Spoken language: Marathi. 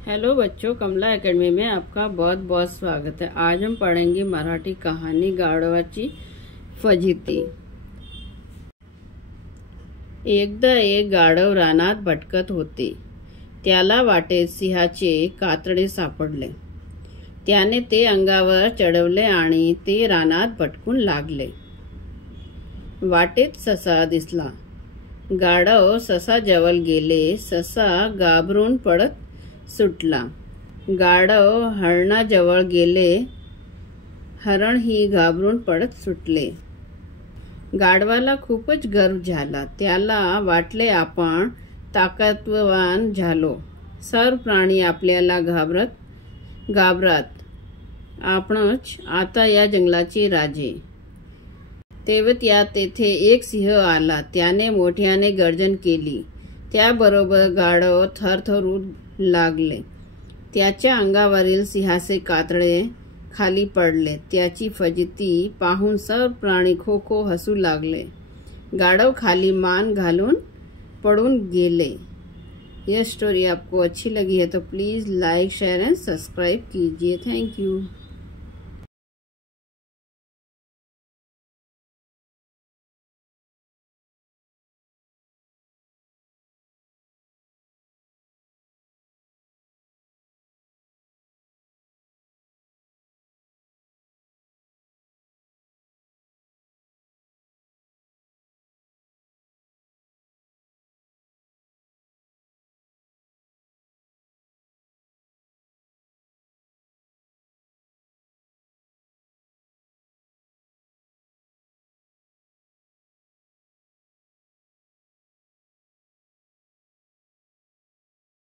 हेलो बच्चों, कमला एकेडमी में आपका बहुत बहुत स्वागत है। आज हम पढ़ेंगे मराठी कहानी गाढवाची फजिती। एकदा एक गाढव रानात भटकत होते। त्याला वाटेत सिंहाचे कातडे सापडले। त्याने ते अंगावर चढवले आणि ते रानात भटकून लागले। वाटेत ससा दिसला। गाढव ससा जवळ गेले। ससा घाबरून पळत सुटला। गाढव हरणाजवळ गेले। हरणही घाबरून पळत सुटले। गाढवाला खूपच गर्व झाला। त्याला वाटले आपण ताकदवान झालो। सर्व प्राणी आपल्याला घाबरत। आपणच आता या जंगलाचे राजे। तेवढ्यात तेथे एक सिंह आला। त्याने मोठ्याने गर्जन केली। त्याबरोबर गाढव थरथरू लागले। त्याच्या अंगावरील सिंहाचे कातडे खाली पडले। त्याची फजिती पाहून सर्व प्राणी खो खो हसू लागले। गाढव खाली मान घालून पडून गेले। यह स्टोरी आपको अच्छी लगी है तो please like share and subscribe कीजिए। Thank you.